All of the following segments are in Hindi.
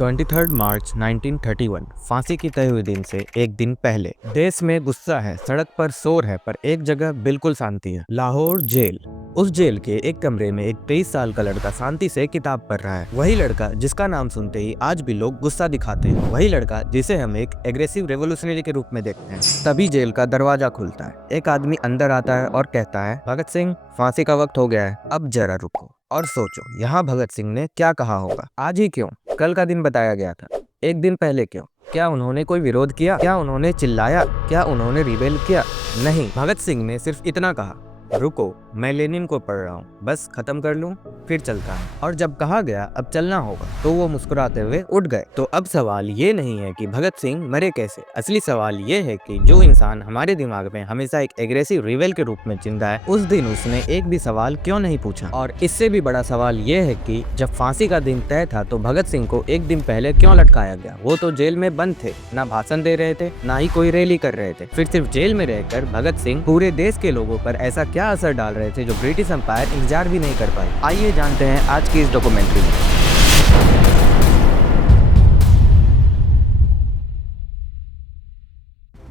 23 मार्च 1931 फांसी की तय हुए दिन से एक दिन पहले देश में गुस्सा है, सड़क पर शोर है, पर एक जगह बिल्कुल शांति है। लाहौर जेल। उस जेल के एक कमरे में एक 23 साल का लड़का शांति से किताब पढ़ रहा है। वही लड़का जिसका नाम सुनते ही आज भी लोग गुस्सा दिखाते हैं। वही लड़का जिसे हम एक एग्रेसिव रेवोल्यूशनरी के रूप में देखते हैं। तभी जेल का दरवाजा खुलता है। एक आदमी अंदर आता है और कहता है, भगत सिंह, फांसी का वक्त हो गया है, अब जरा रुको और सोचो, यहाँ भगत सिंह ने क्या कहा होगा। आज ही क्यों? कल का दिन बताया गया था। एक दिन पहले क्यों? क्या उन्होंने कोई विरोध किया? क्या उन्होंने चिल्लाया? क्या उन्होंने रिबेल किया? नहीं, भगत सिंह ने सिर्फ इतना कहा, रुको, मैं लेनिन को पढ़ रहा हूँ, बस खत्म कर लूँ फिर चलता है। और जब कहा गया अब चलना होगा तो वो मुस्कुराते हुए उठ गए। तो अब सवाल ये नहीं है कि भगत सिंह मरे कैसे, असली सवाल ये है कि जो इंसान हमारे दिमाग में हमेशा एक एग्रेसिव रिवेल के रूप में जिंदा है, उस दिन उसने एक भी सवाल क्यों नहीं पूछा। और इससे भी बड़ा सवाल ये है कि जब फांसी का दिन तय था तो भगत सिंह को एक दिन पहले क्यों लटकाया गया? वो तो जेल में बंद थे, ना भाषण दे रहे थे, ना ही कोई रैली कर रहे थे। फिर सिर्फ जेल में रहकर भगत सिंह पूरे देश के लोगों पर ऐसा क्या असर डाल रहे थे जो ब्रिटिश एम्पायर इंतजार भी नहीं कर पाए। आइए जानते हैं आज की इस डॉक्यूमेंट्री में।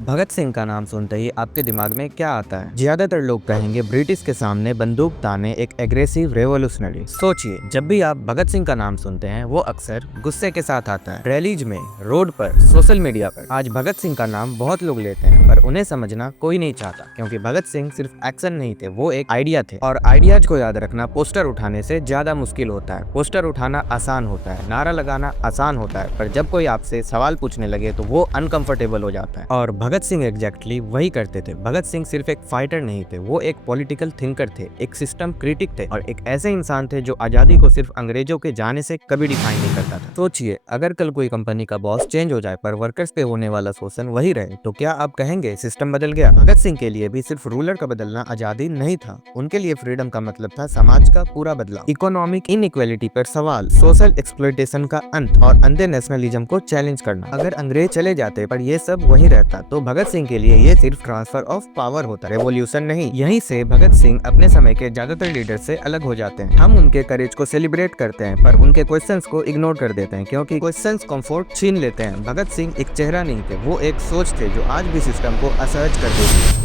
भगत सिंह का नाम सुनते ही आपके दिमाग में क्या आता है? ज्यादातर लोग कहेंगे ब्रिटिश के सामने बंदूक ताने एक एग्रेसिव रेवोल्यूशनरी। सोचिए, जब भी आप भगत सिंह का नाम सुनते हैं वो अक्सर गुस्से के साथ आता है। रैलीज में, रोड पर, सोशल मीडिया पर। आज भगत सिंह का नाम बहुत लोग लेते हैं पर उन्हें समझना कोई नहीं चाहता, क्योंकि भगत सिंह सिर्फ एक्शन नहीं थे, वो एक आइडिया थे। और आइडियाज को याद रखना पोस्टर उठाने से ज्यादा मुश्किल होता है। पोस्टर उठाना आसान होता है, नारा लगाना आसान होता है, पर जब कोई आपसे सवाल पूछने लगे तो वो अनकंफर्टेबल हो जाता है। और भगत सिंह एग्जैक्टली वही करते थे। भगत सिंह सिर्फ एक फाइटर नहीं थे, वो एक पॉलिटिकल थिंकर थे, एक सिस्टम क्रिटिक थे और एक ऐसे इंसान थे जो आजादी को सिर्फ अंग्रेजों के जाने से कभी डिफाइन नहीं करता था। सोचिए, अगर कल कोई कंपनी का बॉस चेंज हो जाए पर वर्कर्स पे होने वाला शोषण वही रहे, तो क्या आप कहेंगे सिस्टम बदल गया? भगत सिंह के लिए भी सिर्फ रूलर का बदलना आजादी नहीं था, उनके लिए फ्रीडम का मतलब था समाज का पूरा बदलाव, इकोनॉमिक इनइक्वालिटी पर सवाल, सोशल एक्सप्लॉयटेशन का अंत और अंधे नेशनलिज्म को चैलेंज करना। अगर अंग्रेज चले जाते पर ये सब वही रहता तो भगत सिंह के लिए ये सिर्फ ट्रांसफर ऑफ पावर होता, रेवोल्यूशन नहीं। यहीं से भगत सिंह अपने समय के ज्यादातर लीडर से अलग हो जाते हैं। हम उनके करेज को सेलिब्रेट करते हैं पर उनके क्वेश्चंस को इग्नोर कर देते हैं, क्योंकि क्वेश्चंस कंफर्ट छीन लेते हैं। भगत सिंह एक चेहरा नहीं थे, वो एक सोच थे जो आज भी सिस्टम को असहज कर देती है।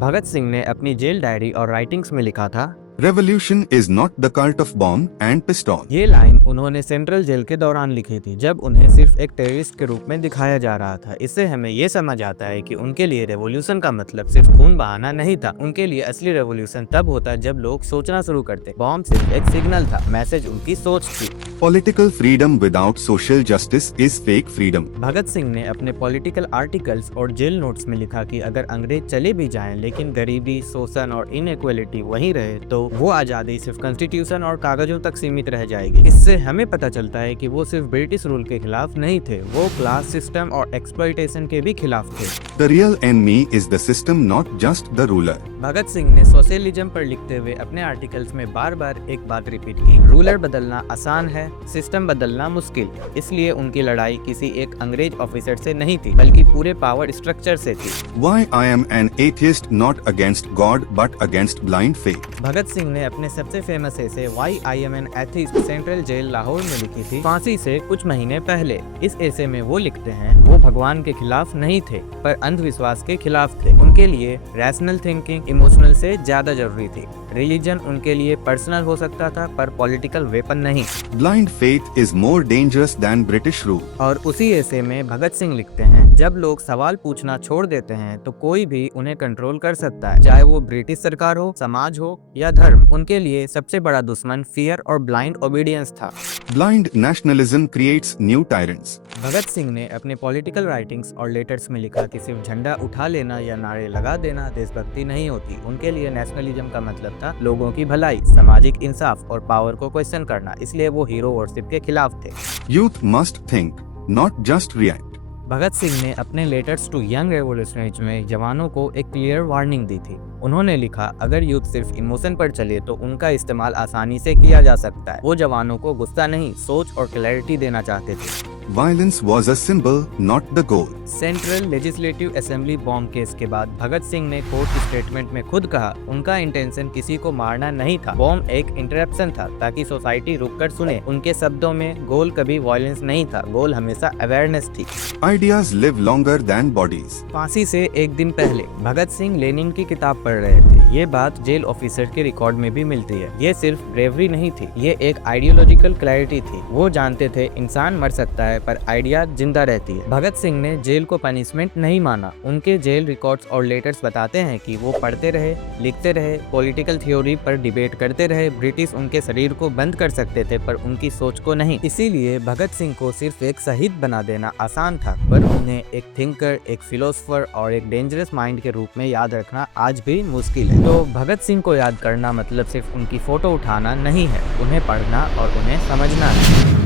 भगत सिंह ने अपनी जेल डायरी और राइटिंग्स में लिखा था, Revolution is not the cult of bomb and pistol. ये लाइन उन्होंने सेंट्रल जेल के दौरान लिखी थी, जब उन्हें सिर्फ एक टेररिस्ट के रूप में दिखाया जा रहा था। इससे हमें ये समझ आता है कि उनके लिए रेवोल्यूशन का मतलब सिर्फ खून बहाना नहीं था। उनके लिए असली रेवोल्यूशन तब होता जब लोग सोचना शुरू करते। बॉम्ब सिर्फ एक सिग्नल था, मैसेज उनकी सोच थी। Political freedom without social justice is fake freedom. Bhagat Singh ने अपने पॉलिटिकल आर्टिकल्स और जेल नोट्स में लिखा कि अगर अंग्रेज चले भी जाएं लेकिन गरीबी, शोषण और इनइक्वालिटी वहीं रहे तो वो आजादी सिर्फ कॉन्स्टिट्यूशन और कागजों तक सीमित रह जाएगी। इससे हमें पता चलता है कि वो सिर्फ ब्रिटिश रूल के खिलाफ नहीं थे, वो क्लास सिस्टम और एक्सप्लॉयटेशन के भी खिलाफ थे। The real enemy is the system, not just the ruler. Bhagat Singh ने सोशलिज्म पर लिखते हुए अपने आर्टिकल्स में बार बार एक बात रिपीट की, रूलर बदलना आसान है, सिस्टम बदलना मुश्किल। इसलिए उनकी लड़ाई किसी एक अंग्रेज ऑफिसर से नहीं थी, बल्कि पूरे पावर स्ट्रक्चर से थी। Why I am an atheist not against God but against blind faith. Bhagat Singh ने अपने सबसे फेमस ऐसे Why I am an atheist central jail Lahore में लिखी थी, फांसी से कुछ महीने पहले। इस ऐसे में वो लिखते हैं, वो भगवान के खिलाफ नहीं थे पर अंधविश्वास के खिलाफ थे। उनके लिए रैशनल थिंकिंग इमोशनल से ज्यादा जरूरी थी। रिलीजन उनके लिए पर्सनल हो सकता था पर पॉलिटिकल वेपन नहीं। Blind faith is more dangerous than British rule. और उसी ऐसे में भगत सिंह लिखते हैं, जब लोग सवाल पूछना छोड़ देते हैं तो कोई भी उन्हें कंट्रोल कर सकता है, चाहे वो ब्रिटिश सरकार हो, समाज हो या धर्म। उनके लिए सबसे बड़ा दुश्मन फियर और ब्लाइंड ओबीडियंस था। Blind nationalism creates new tyrants. Bhagat Singh ने अपने पॉलिटिकल राइटिंग्स और लेटर्स में लिखा कि सिर्फ झंडा उठा लेना या नारे लगा देना देशभक्ति नहीं होती। उनके लिए नेशनलिज्म का मतलब था लोगों की भलाई, सामाजिक इंसाफ और पावर को क्वेश्चन करना। इसलिए वो हीरो वर्शिप के खिलाफ थे। Youth must think, not just react. Bhagat Singh ने अपने लेटर्स टू यंग रेवोल्यूशनरीज में जवानों को एक क्लियर वार्निंग दी थी। उन्होंने लिखा, अगर यूथ सिर्फ इमोशन पर चले तो उनका इस्तेमाल आसानी से किया जा सकता है। वो जवानों को गुस्सा नहीं, सोच और क्लैरिटी देना चाहते थे। Violence was a symbol, not the goal. Central legislative assembly bomb case के बाद भगत सिंह ने कोर्ट स्टेटमेंट में खुद कहा उनका इंटेंशन किसी को मारना नहीं था, बॉम्ब एक इंटरप्शन था ताकि सोसाइटी रुककर सुने। उनके शब्दों में गोल कभी वायलेंस नहीं था, गोल हमेशा अवेयरनेस थी। Ideas live longer than bodies. फांसी से एक दिन पहले भगत सिंह लेनिन की किताब पढ़ रहे थे। ये बात जेल ऑफिसर के रिकॉर्ड में भी मिलती है। ये सिर्फ ब्रेवरी नहीं थी, ये एक आइडियोलॉजिकल क्लैरिटी थी। वो जानते थे इंसान मर सकता है पर आइडिया जिंदा रहती है। भगत सिंह ने जेल को पनिशमेंट नहीं माना। उनके जेल रिकॉर्ड्स और लेटर्स बताते हैं कि वो पढ़ते रहे, लिखते रहे, पॉलिटिकल थ्योरी पर डिबेट करते रहे। ब्रिटिश उनके शरीर को बंद कर सकते थे पर उनकी सोच को नहीं। इसीलिए भगत सिंह को सिर्फ एक शहीद बना देना आसान था, पर उन्हें एक थिंकर, एक फिलोसोफर और एक डेंजरस माइंड के रूप में याद रखना आज भी मुश्किल है। तो भगत सिंह को याद करना मतलब सिर्फ उनकी फोटो उठाना नहीं है, उन्हें पढ़ना और उन्हें समझना है।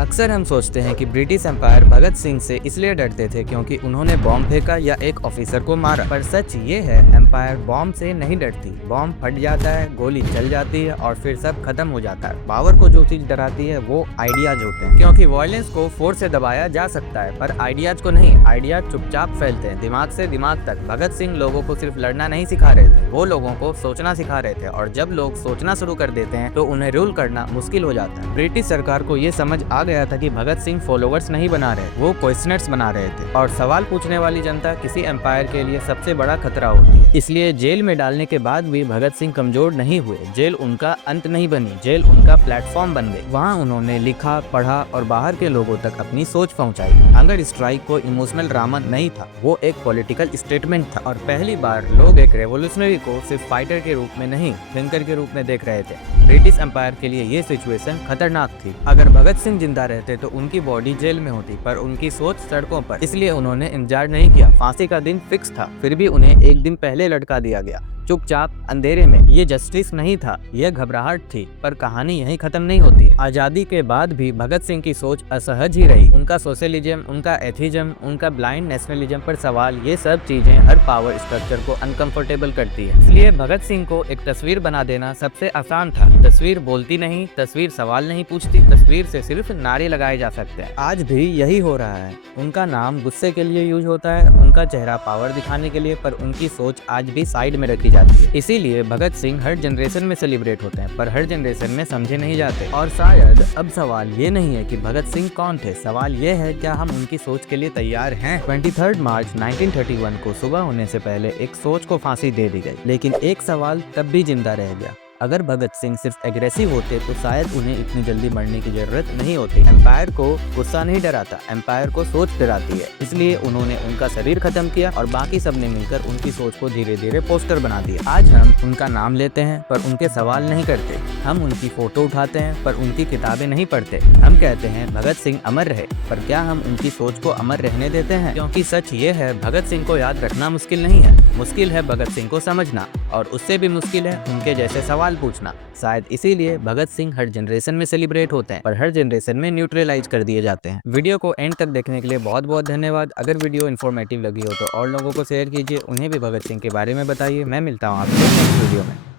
अक्सर हम सोचते हैं कि ब्रिटिश एम्पायर भगत सिंह से इसलिए डरते थे क्योंकि उन्होंने बॉम्ब फेंका या एक ऑफिसर को मारा, पर सच ये है एम्पायर बॉम्ब से नहीं डरती। बॉम्ब फट जाता है, गोली चल जाती है और फिर सब खत्म हो जाता है। पावर को जो चीज डराती है वो आइडियाज होते हैं, क्योंकि वायलेंस को फोर्स से दबाया जा सकता है पर आइडियाज को नहीं। आइडियाज चुपचाप फैलते हैं दिमाग से दिमाग तक। भगत सिंह लोगों को सिर्फ लड़ना नहीं सिखा रहे थे, वो लोगों को सोचना सिखा रहे थे, और जब लोग सोचना शुरू कर देते हैं तो उन्हें रूल करना मुश्किल हो जाता है। ब्रिटिश सरकार को ये समझ आ गया था कि भगत सिंह फॉलोवर्स नहीं बना रहे, वो क्वेश्चनर्स बना रहे थे, और सवाल पूछने वाली जनता किसी एम्पायर के लिए सबसे बड़ा खतरा होती है। इसलिए जेल में डालने के बाद भी भगत सिंह कमजोर नहीं हुए। जेल उनका अंत नहीं बनी, जेल उनका प्लेटफॉर्म बन गई। वहाँ उन्होंने लिखा, पढ़ा और बाहर के लोगों तक अपनी सोच पहुँचाई। हंगर स्ट्राइक को इमोशनल ड्रामा नहीं था, वो एक पॉलिटिकल स्टेटमेंट था, और पहली बार लोग एक रेवोल्यूशनरी को सिर्फ फाइटर के रूप में नहीं, थिंकर के रूप में देख रहे थे। ब्रिटिश एम्पायर के लिए ये सिचुएशन खतरनाक थी। अगर भगत सिंह जिंदा रहते तो उनकी बॉडी जेल में होती, पर उनकी सोच सड़कों पर। इसलिए उन्होंने इंतजार नहीं किया। फांसी का दिन फिक्स था, फिर भी उन्हें एक दिन पहले लटका दिया गया, चुपचाप अंधेरे में। ये जस्टिस नहीं था, ये घबराहट थी। पर कहानी यहीं खत्म नहीं होती। आजादी के बाद भी भगत सिंह की सोच असहज ही रही। उनका सोशलिज्म, उनका एथिज्म, उनका ब्लाइंड नेशनलिज्म पर सवाल, ये सब चीजें हर पावर स्ट्रक्चर को अनकंफर्टेबल करती है। इसलिए भगत सिंह को एक तस्वीर बना देना सबसे आसान था। तस्वीर बोलती नहीं, तस्वीर सवाल नहीं पूछती, तस्वीर से सिर्फ नारे लगाए जा सकते हैं। आज भी यही हो रहा है। उनका नाम गुस्से के लिए यूज होता है, उनका चेहरा पावर दिखाने के लिए, पर उनकी सोच आज भी साइड में रखी जाती है। इसीलिए भगत सिंह हर जनरेशन में सेलिब्रेट होते हैं, पर हर जनरेशन में समझे नहीं जाते। और शायद अब सवाल ये नहीं है कि भगत सिंह कौन थे, सवाल ये है क्या हम उनकी सोच के लिए तैयार हैं। 23 मार्च 1931 को सुबह होने से पहले एक सोच को फांसी दे दी गई, लेकिन एक सवाल तब भी जिंदा रह गया। अगर भगत सिंह सिर्फ एग्रेसिव होते तो शायद उन्हें इतनी जल्दी मरने की जरूरत नहीं होती। एम्पायर को गुस्सा नहीं डराता, एम्पायर को सोच डराती है। इसलिए उन्होंने उनका शरीर खत्म किया और बाकी सबने मिलकर उनकी सोच को धीरे धीरे पोस्टर बना दिया। आज हम उनका नाम लेते हैं पर उनके सवाल नहीं करते। हम उनकी फोटो उठाते हैं पर उनकी किताबें नहीं पढ़ते। हम कहते हैं भगत सिंह अमर रहे, पर क्या हम उनकी सोच को अमर रहने देते हैं? क्योंकि सच ये है, भगत सिंह को याद रखना मुश्किल नहीं है, मुश्किल है भगत सिंह को समझना, और उससे भी मुश्किल है उनके जैसे सवाल पूछना। शायद इसीलिए भगत सिंह हर जनरेशन में सेलिब्रेट होते हैं, पर हर जनरेशन में न्यूट्रलाइज कर दिए जाते हैं। वीडियो को एंड तक देखने के लिए बहुत बहुत धन्यवाद। अगर वीडियो इन्फॉर्मेटिव लगी हो तो और लोगों को शेयर कीजिए, उन्हें भी भगत सिंह के बारे में बताइए। मैं मिलता हूँ आपसे नेक्स्ट वीडियो में।